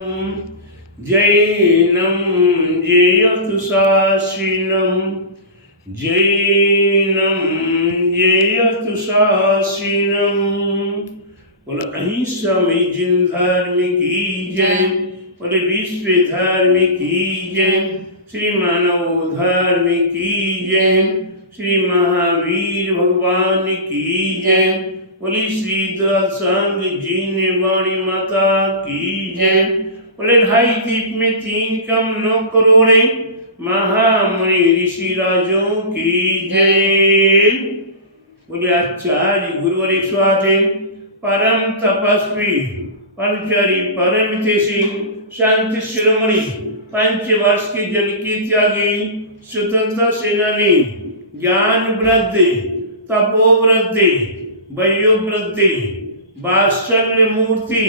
जैनं जेयतु शासिनं जैनं जेयतु शासिनं। बोले अहिंसा में जिन धार्मिक की जय, बोले विश्व धार्मिक की जय, श्री मानव धार्मिक की जय, श्री महावीर भगवान की जय, बोले श्री दत्संग जी ने वाणी माता की जय। बोले ढाई दीप में 3 कम 9 करोड़े महामुनि ऋषि राजों की जय। बोले आचार्य गुरुवर 108 परम तपस्वी परमचारी परम हितैषी शांति शिरोमणि 5 वर्ष के जल की त्यागी स्वतंत्रता सेनानी ज्ञान वृद्धि तपोवृद्धि वयोवृद्धि वात्सल्य मूर्ति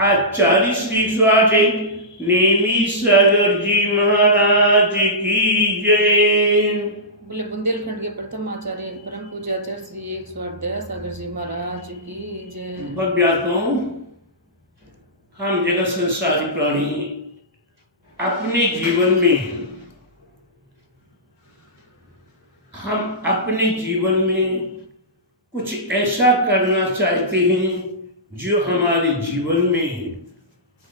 आचार्य श्री 108 नेमी सागर जी महाराज की जय। बोले बुंदेलखंड के प्रथम आचार्य परम पूज्य आचार्य श्री 108 दयासागर जी महाराज की जय। भव्यात्माओं, हम जगत संसारी प्राणी अपने जीवन में कुछ ऐसा करना चाहते हैं जो हमारे जीवन में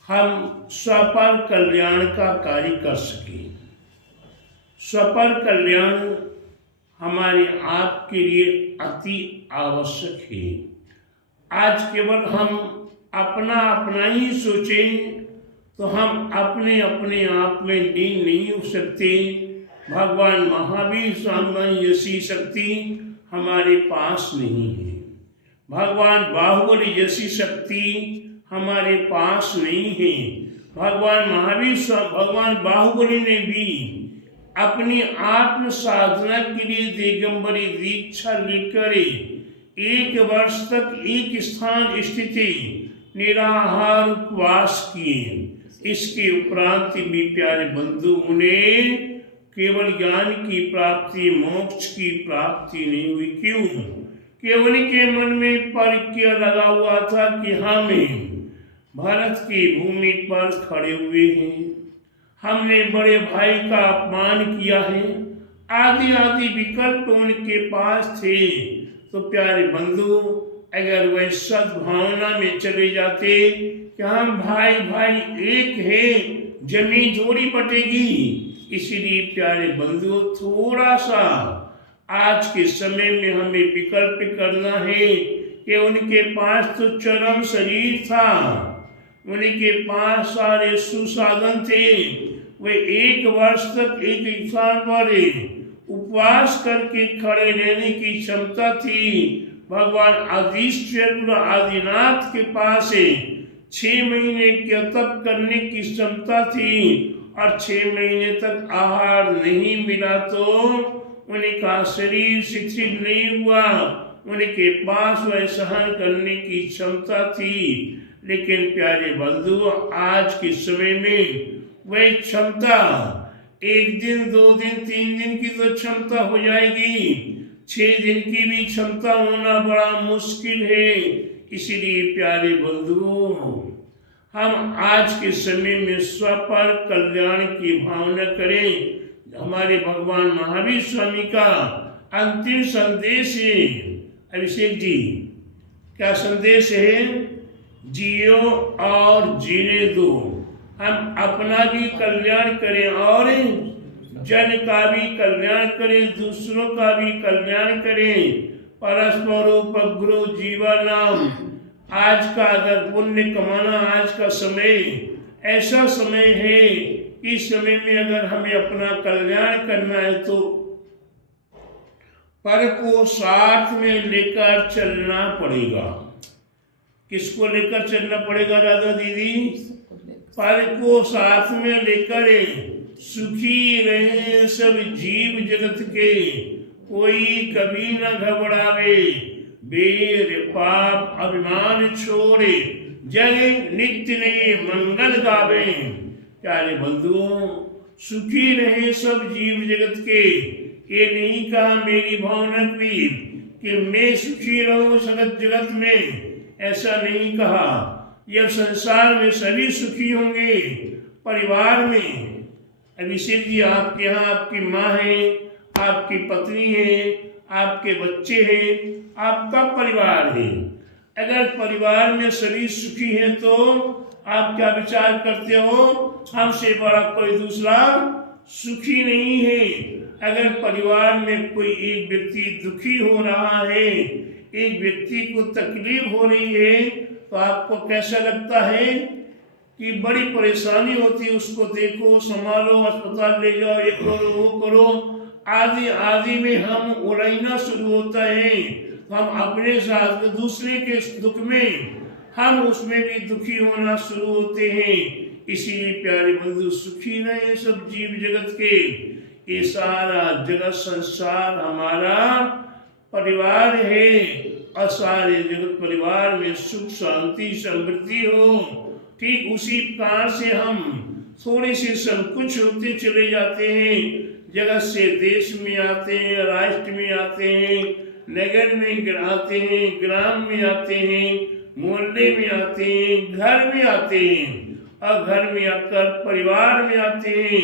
हम स्वपर कल्याण का कार्य कर सकें। स्वपर कल्याण हमारे आप के लिए अति आवश्यक है। आज केवल हम अपना ही सोचें तो हम अपने आप में लीन नहीं हो सकते। भगवान महावीर स्वामी जैसी शक्ति हमारे पास नहीं है। भगवान बाहुबली जैसी शक्ति हमारे पास नहीं है। भगवान बाहुबली ने भी अपनी आत्म साधना के लिए दिगंबरी दीक्षा लेकर 1 वर्ष तक एक स्थान स्थिति निराहार उपवास किए। इसके उपरांत भी प्यारे बंधु उन्हें केवल ज्ञान की प्राप्ति मोक्ष की प्राप्ति नहीं हुई। क्यों? कि उनके मन में परिक्य लगा हुआ था कि हमें भारत की भूमि पर खड़े हुए हैं, हमने बड़े भाई का अपमान किया है, आदि विकल्प उनके पास थे। तो प्यारे बंधु, अगर वह सद्भावना में चले जाते कि हम भाई एक हैं, जमीन थोड़ी बटेगी। इसलिए प्यारे बंधु, थोड़ा सा आज के समय में हमें विकल्प करना है कि उनके पास तो चरम शरीर था, उनके पास सारे सुसाधन थे, वे 1 वर्ष तक एक स्थान पर उपवास करके खड़े रहने की क्षमता थी। भगवान आदिश्वर आदिनाथ के पास 6 महीने के तप करने की क्षमता थी और 6 महीने तक आहार नहीं मिला तो उनका शरीर शिथिल नहीं हुआ। उनके पास वह सहन करने की क्षमता थी। लेकिन प्यारे बंधु, आज के समय में वह क्षमता 1 दिन 2 दिन 3 दिन की तो क्षमता हो जाएगी, 6 दिन की भी क्षमता होना बड़ा मुश्किल है। इसलिए प्यारे बंधुओं, हम आज के समय में स्वपर कल्याण की भावना करें। हमारे भगवान महावीर स्वामी का अंतिम संदेश है। अभिषेक जी, क्या संदेश है? जियो और जीने दो। हम अपना भी कल्याण करें और जन का भी कल्याण करें, दूसरों का भी कल्याण करें। परस्परोपग्रो जीवनम। आज का अगर पुण्य कमाना, आज का समय ऐसा समय है, इस समय में अगर हमें अपना कल्याण करना है तो पर को साथ में लेकर चलना पड़ेगा। किसको लेकर चलना पड़ेगा राधा दीदी? पर को साथ में लेकर सुखी रहे सब जीव जगत के, कोई कभी न घबरावे, बेर पाप अभिमान छोड़े, जय नित्य नए मंगल गावे। प्यारे बंधुओं, सुखी रहे सब जीव जगत के, ये नहीं कहा मेरी भावना भी कि मैं सुखी रहूं जगत में, ऐसा नहीं कहा। जब संसार में सभी सुखी होंगे, परिवार में, अभिषेक जी आपके यहाँ आपकी माँ है, आपकी पत्नी है, आपके बच्चे हैं, आपका परिवार है। अगर परिवार में सभी सुखी हैं तो आप क्या विचार करते हो, हमसे बड़ा कोई दूसरा सुखी नहीं है। अगर परिवार में कोई एक व्यक्ति दुखी हो रहा है, एक व्यक्ति को तकलीफ हो रही है, तो आपको कैसा लगता है कि बड़ी परेशानी होती है। उसको देखो, संभालो, अस्पताल ले जाओ, ये करो वो करो, आदि आदि में हम उलझना शुरू होता है। हम अपने साथ दूसरे के दुख में हम उसमें भी दुखी होना शुरू होते हैं। इसीलिए प्यारे बंधु, सुखी रहे सब जीव जगत के। ये सारा जगत संसार हमारा परिवार है और सारे जगत परिवार में सुख शांति समृद्धि हो। ठीक उसी प्रकार से हम थोड़े से सब कुछ होते चले जाते हैं। जगत से देश में आते हैं, राष्ट्र में आते हैं, नगर में आते हैं, ग्राम में आते हैं, मोहल्ले में आते हैं, घर में आते हैं और घर में आकर परिवार में आते हैं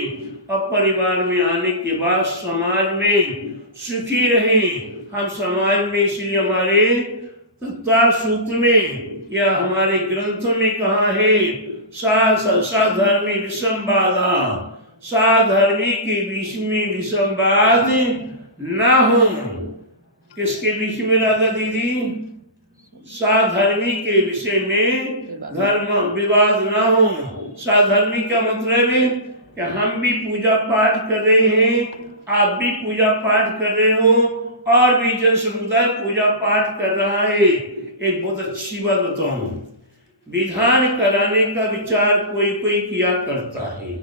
और परिवार में आने के बाद समाज में सुखी रहें। हम समाज में, इसलिए हमारे तत्व सूत्र में या हमारे ग्रंथों में कहा है, साधर्मी विषम बाधा, साधर्मी के बीच में विषमवाद ना हो। किसके बीच में राधा दीदी? साधर्मी के विषय में धर्म विवाद ना हो। साधर्मी का मतलब है कि हम भी पूजा पाठ कर रहे हैं, आप भी पूजा पाठ कर रहे हो और भी जन समुदाय पूजा पाठ कर रहा है। एक बहुत अच्छी बात बताऊं, विधान कराने का विचार कोई कोई किया करता है।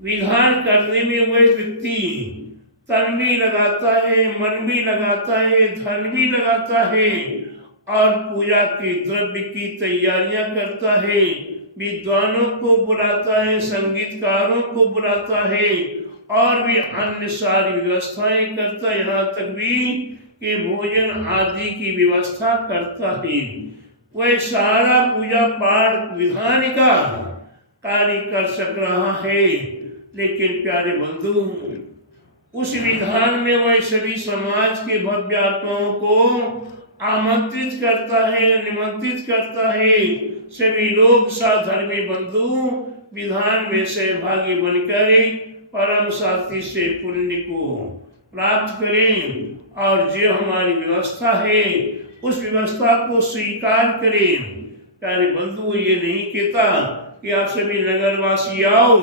विधान करने में वह व्यक्ति तन भी लगाता है, मन भी लगाता है, धन भी लगाता है और पूजा की द्रव्य की तैयारियां करता है, विद्वानों को बुलाता है, संगीतकारों को बुलाता है और भी अन्य सारी व्यवस्थाएं करता है, यहाँ तक भी कि भोजन आदि की व्यवस्था करता है। वह सारा पूजा पाठ विधान का कार्य कर सक रहा है। लेकिन प्यारे बंधु, उस विधान में वह सभी समाज के भव्य आत्माओं को आमंत्रित करता है, निमंत्रित करता है। सभी लोग साधर्मी बंधु विधान में सहभागी बनकर परम शांति से पुण्य को प्राप्त करें और जो हमारी व्यवस्था है उस व्यवस्था को स्वीकार करें। प्यारे बंधु, ये नहीं कहता कि आप सभी नगरवासी आओ,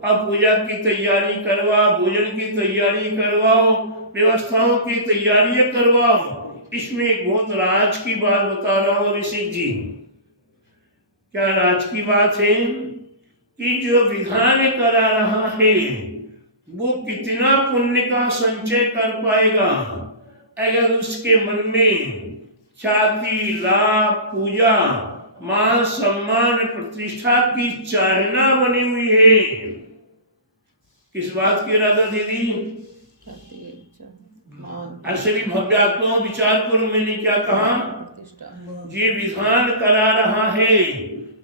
अब पूजा की तैयारी करवाओ, भोजन की तैयारी करवाओ, व्यवस्थाओं की तैयारियां करवाओ। इसमें एक बहुत राज की बात बता रहा हूँ ऋषि जी। क्या राज की बात है कि जो विधान करा रहा है वो कितना पुण्य का संचय कर पाएगा अगर उसके मन में ख्याति, लाभ, पूजा, मान, सम्मान, प्रतिष्ठा की चाहना बनी हुई है। किस बात की राधा दीदी? असली भव्यात्माओं विचार करो, मैंने क्या कहा? ये विधान करा रहा है,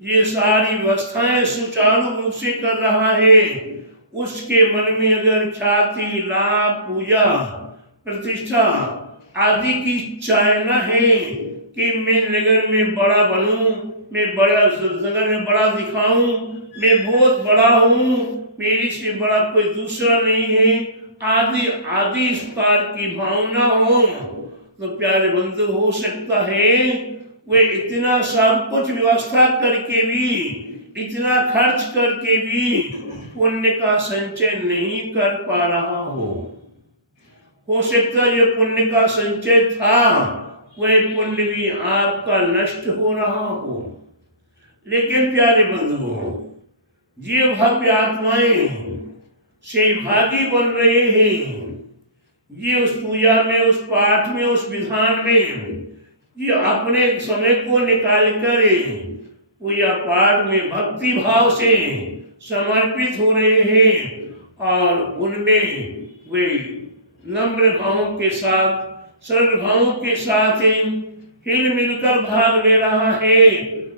ये सारी व्यवस्थाएं सुचारू रूप से कर रहा है, उसके मन में अगर ख्याति, लाभ, पूजा, प्रतिष्ठा आदि की चाहना है कि मैं नगर में बड़ा बनूं, मैं बड़ा नगर में बड़ा दिखाऊं, मैं बहुत बड़ा हूं, मेरी से बड़ा कोई दूसरा नहीं है, आदि आदि इस प्रकार की भावना हो, तो प्यारे बंधु हो सकता है वे इतना सब कुछ व्यवस्था करके भी, इतना खर्च करके भी पुण्य का संचय नहीं कर पा रहा हो सकता है जो पुण्य का संचय था वह पुण्य भी आपका नष्ट हो रहा हो। लेकिन प्यारे बंधुओं, ये भव्य आत्माएं सहभागी बन रहे हैं, ये उस पूजा में, उस पाठ में, उस विधान में ये अपने समय को निकाल कर पूजा पाठ में भक्ति भाव से समर्पित हो रहे हैं और उनमें वे नम्र भावों के साथ, सरल भावों के साथ हिल मिलकर भाग ले रहा है।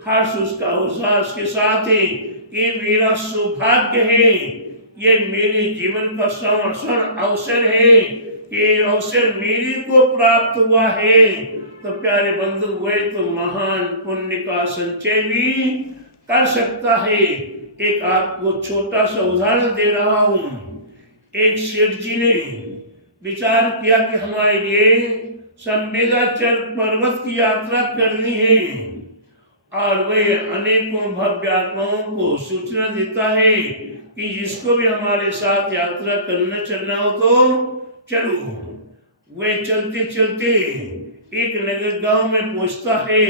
हर्ष उसका उल्लास के साथ है। ये मेरा सौभाग्य है, ये मेरे जीवन का संवत्सर अवसर है, ये अवसर मेरे को प्राप्त हुआ है। तो प्यारे बंधु, वह तो महान पुण्य का संचय भी कर सकता है। एक आपको छोटा सा उदाहरण दे रहा हूं। एक सेठ जी ने विचार किया कि हमारे लिए संवेदाचल पर्वत की यात्रा करनी है, और वह अनेकों भव्य आत्माओं को सूचना देता है कि जिसको भी हमारे साथ यात्रा करना चलना हो तो चलो। वह चलते चलते एक नगर गांव में पहुंचता है,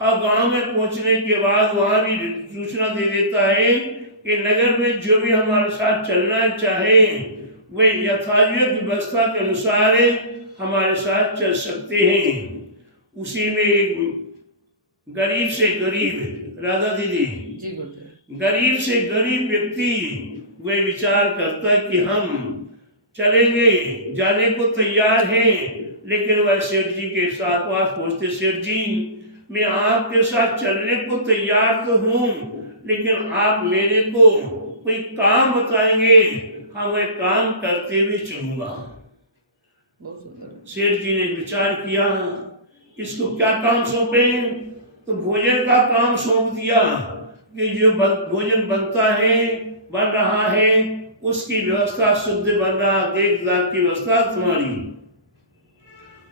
और गांव में पहुंचने के बाद वहां भी सूचना दे देता है कि नगर में जो भी हमारे साथ चलना चाहे वे यथायोग्य व्यवस्था के अनुसार हमारे साथ चल सकते हैं। उसी में एक गरीब से गरीब, राधा दीदी, जी गुरुदेव, गरीब से गरीब व्यक्ति वे विचार करता है कि हम चलेंगे, जाने को तैयार हैं, लेकिन वह सेठ जी के साथ पास पहुंचते, सेठ जी मैं आपके साथ चलने को तैयार तो हूँ, लेकिन आप मेरे को कोई काम बताएंगे, हाँ वह काम करते हुए चलूंगा। बहुत सुंदर। सेठ जी ने विचार किया इसको क्या काम सौंपे, तो भोजन का काम सौंप दिया कि जो भोजन बनता है, बन रहा है, उसकी व्यवस्था शुद्ध बन रहा, देख दाख की व्यवस्था तुम्हारी,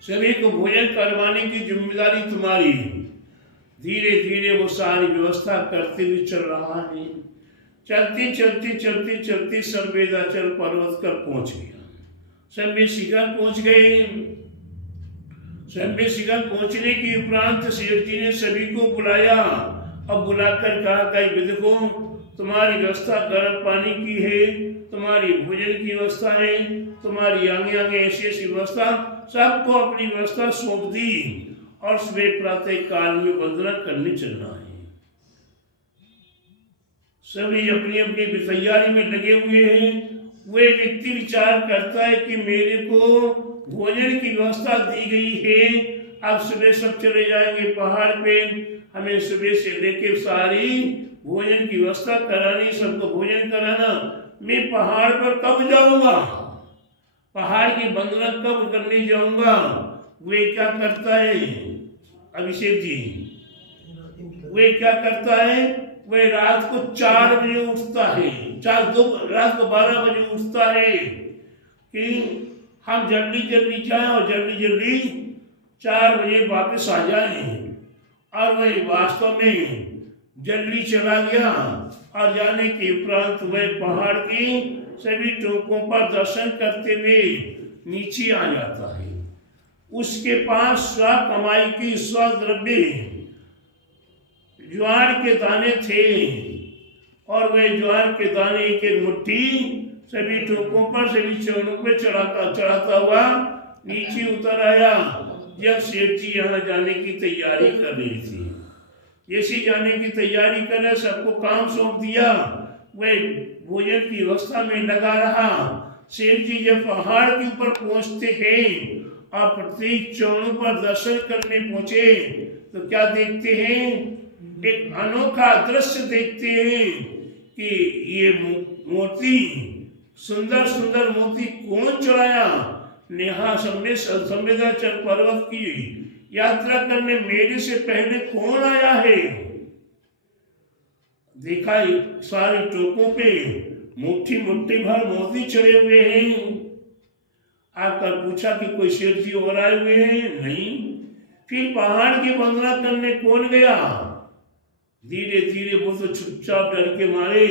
सभी को भोजन करवाने की जिम्मेदारी तुम्हारी। धीरे धीरे वो सारी व्यवस्था करते हुए चल रहा है। चलते चलते चलते चलते संवेदाचल पर्वत पर पहुंच गया। संवेद शिखर पहुंच गए। संवेद शिखर पहुंचने के उपरांत सेठ जी ने सभी को बुलाया। अब बुलाकर कहा कि देखो तुम्हारी व्यवस्था गर्म पानी की है, तुम्हारी भोजन की व्यवस्था है, तुम्हारी आगे आगे ऐसी ऐसी व्यवस्था, सबको अपनी व्यवस्था सौंप दी, और सुबह प्रातः काल में वंदना करने चलना है। सभी अपनी अपनी तैयारी में लगे हुए हैं। वे व्यक्ति विचार करता है कि मेरे को भोजन की व्यवस्था दी गई है, अब सुबह सब चले जाएंगे पहाड़ पे, हमें सुबह से लेकर सारी भोजन की व्यवस्था करानी, सबको भोजन कराना। मैं पहाड़ पर कब जाऊंगा, पहाड़ की वंदना कब करने जाऊंगा। वे क्या करता है अभिषेक जी, वे क्या करता है, वे रात को 4 बजे उठता है, रात को 12 बजे उठता है कि हम जल्दी जल्दी जाएं और जल्दी जल्दी 4 बजे वापस आ जाएं। और वह वास्तव में जल्दी चला गया, और जाने के उपरांत वह पहाड़ की सभी टोकों पर दर्शन करते हुए नीचे आ जाता है। उसके पास स्व कमाई की स्वद्रव्य ज्वार के दाने थे, और वह ज्वार के दाने एक एक मुट्ठी सभी टोकों पर, सभी चरणों पर चढ़ाता हुआ नीचे उतर आया। जब सेठ जी यहाँ जाने की तैयारी कर रही थी, जैसी जाने की तैयारी कर रहे, सबको काम सौंप दिया, वह भोजन की व्यवस्था में लगा रहा। सेठ जी जब पहाड़ के ऊपर पहुंचते हैं और प्रत्येक चरणों पर दर्शन करने पहुंचे, तो क्या देखते हैं, एक अनोखा दृश्य देखते हैं कि ये मोती, सुंदर सुंदर मोती कौन चढ़ाया। नेहा संवेदाचल पर्वत की यात्रा करने मेरे से पहले कौन आया है। देखा सारे टोकों पे मुट्ठी मुट्ठी भर मोती चढ़े हुए हैं। आकर पूछा कि कोई सेठ जी और आए हुए हैं, नहीं। फिर पहाड़ की वंदना करने कौन गया। धीरे धीरे वो तो चुपचाप डर के मारे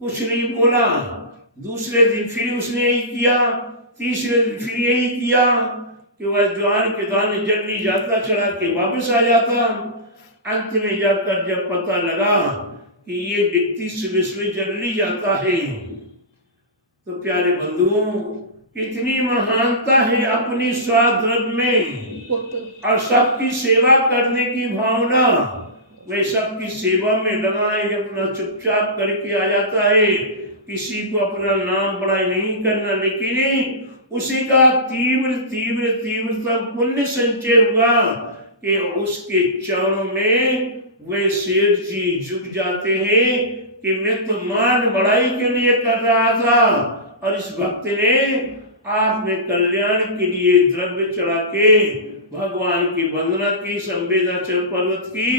कुछ नहीं बोला। दूसरे दिन फिर उसने यही किया, तीसरे दिन फिर यही किया कि वह ज्वार के दाने जल्दी जाता, चढ़ा के वापस आ जाता। अंत में जाकर जब पता लगा कि ये व्यक्ति सुबह सुबह जल्दी जाता है, तो प्यारे बंधुओं कितनी महानता है अपनी स्वाद्रव्य में, और सबकी सेवा करने की भावना। वह सबकी सेवा में लगा है, अपना चुपचाप करके आ जाता है। किसी को अपना नाम बड़ाई नहीं करना, लेकिन उसी का तीव्र तीव्र तीव्रतम पुण्य संचय हुआ कि उसके चरणों में वे सेठ जी झुक जाते हैं कि मैं तो मान बढ़ाई के लिए कर रहा था और इस भक्त ने आपने कल्याण के लिए द्रव्य चढ़ा के भगवान की वंदना की, संवेदाचल पर्वत की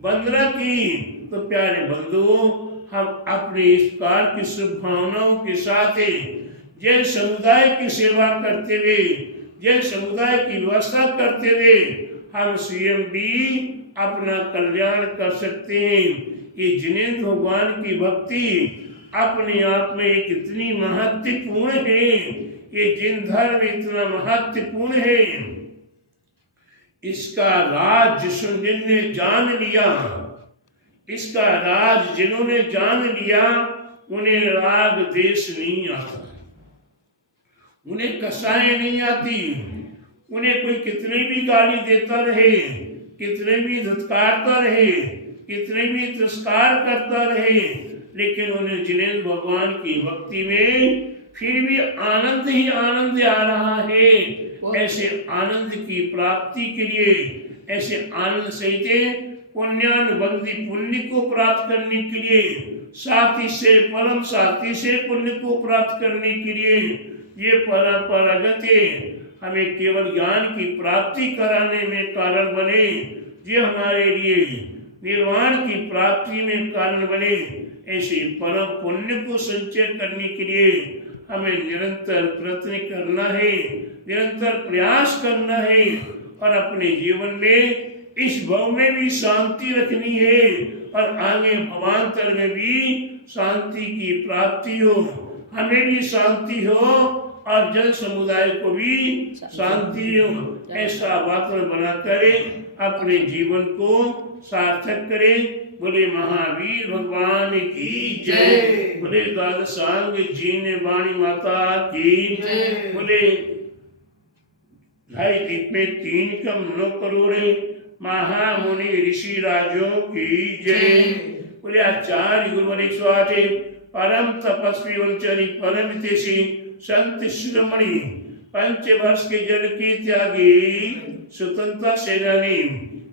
वंदना की। तो प्यारे बंधुओं, हम अपने इस कार की शुभ भावनाओं के साथ जय समुदाय की सेवा करते हुए, जय समुदाय की व्यवस्था करते हुए हम स्वयं भी अपना कल्याण कर सकते हैं। ये जिनेंद्र भगवान की भक्ति अपने आप में कितनी महत्वपूर्ण है, ये जिन धर्म इतना महत्वपूर्ण है, इसका राज जिन्होंने जान लिया, इसका राज जिन्होंने जान लिया, उन्हें राग देश नहीं आता, उन्हें कसाएं नहीं आती, उन्हें कोई कितने भी गाली देता रहे, कितने भी धुतकारता रहे, कितने भी तिरस्कार करता रहे, लेकिन उन्हें जिनेंद्र भगवान की भक्ति में फिर भी आनंद ही आनंद आ रहा है। ऐसे आनंद की प्राप्ति के लिए, ऐसे आनंद सहित पुण्यानुबंधी पुण्य को प्राप्त करने के लिए, साथी से परम साथी से पुण्य को प्राप्त करने के लिए ये परंपरागत हमें केवल ज्ञान की प्राप्ति कराने में कारण बने, ये हमारे लिए निर्वाण की प्राप्ति में कारण बने। ऐसे परम पुण्य को संचय करने के लिए हमें निरंतर प्रयत्न करना है, निरंतर प्रयास करना है और अपने जीवन में इस भव में भी शांति रखनी है और आगे भवांतर में भी शांति की प्राप्ति हो, हमें भी शांति हो और जन समुदाय को भी शांति हो। ऐसा वातावरण बनाकर अपने जीवन को सार्थक करें। बोले महावीर भगवान की जय, बोले द्वादशांग जीने वाणी माता की जय, बोले ढाई दीप में 3 कम 9 करोड़ महामुनि ऋषि राजों की जय, बोले आचार्य गुरुवर 108 परम तपस्वी वंचरी परम हितैषी संत शिरोमणि 5 वर्ष के जल की त्यागी स्वतंत्रता सेनानी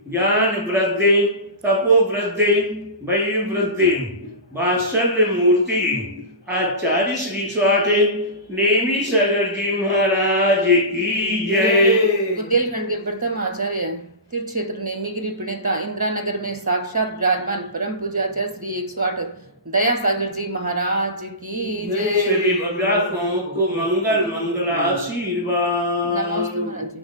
ज्ञान वृद्धि तपो वृद्धि वयु वृद्धि वात्सल्य मूर्ति आचार्य श्री 108 नेमी सागर जी महाराज की जय। बुंदेलखंड के प्रथम आचार्य तीर्थ क्षेत्र नेमीगिरी प्रणेता इंदिरा नगर में साक्षात विराजमान परम पूज्याचार्य श्री 108 दया सागर जी महाराज की जय। श्री भगवान को मंगल मंगल आशीर्वाद। नमस्ते महाराज जी।